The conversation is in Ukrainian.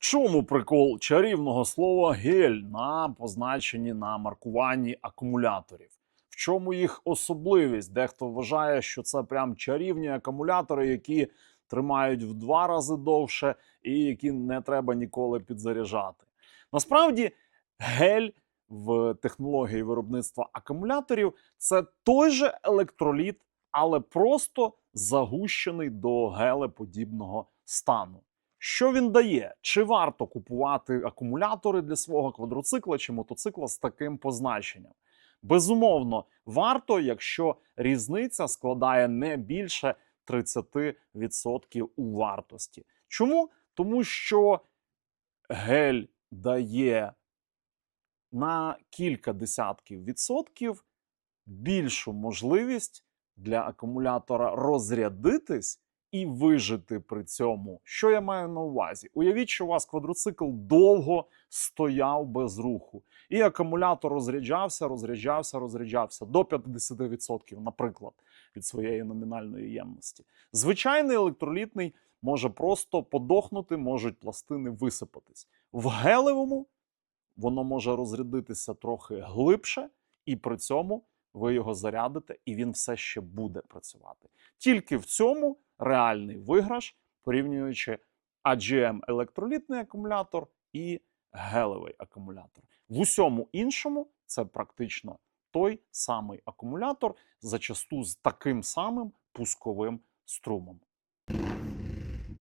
чому прикол чарівного слова гель на позначенні на маркуванні акумуляторів? В чому їх особливість? Дехто вважає, що це прям чарівні акумулятори, які тримають в два рази довше і які не треба ніколи підзаряджати. Насправді, гель в технології виробництва акумуляторів це той же електроліт, але просто загущений до гелеподібного стану. Що він дає? Чи варто купувати акумулятори для свого квадроцикла чи мотоцикла з таким позначенням? Безумовно, варто, якщо різниця складає не більше 30% у вартості. Чому? Тому що гель дає на кілька десятків відсотків більшу можливість для акумулятора розрядитись і вижити при цьому. Що я маю на увазі? Уявіть, що у вас квадроцикл довго стояв без руху, і акумулятор розряджався, розряджався, розряджався до 50%, наприклад, від своєї номінальної ємності. Звичайний електролітний може просто подохнути, можуть пластини висипатись. В гелевому воно може розрядитися трохи глибше, і при цьому ви його зарядите, і він все ще буде працювати. Тільки в цьому реальний виграш, порівнюючи AGM електролітний акумулятор і гелевий акумулятор. В усьому іншому це практично той самий акумулятор, зачасту з таким самим пусковим струмом.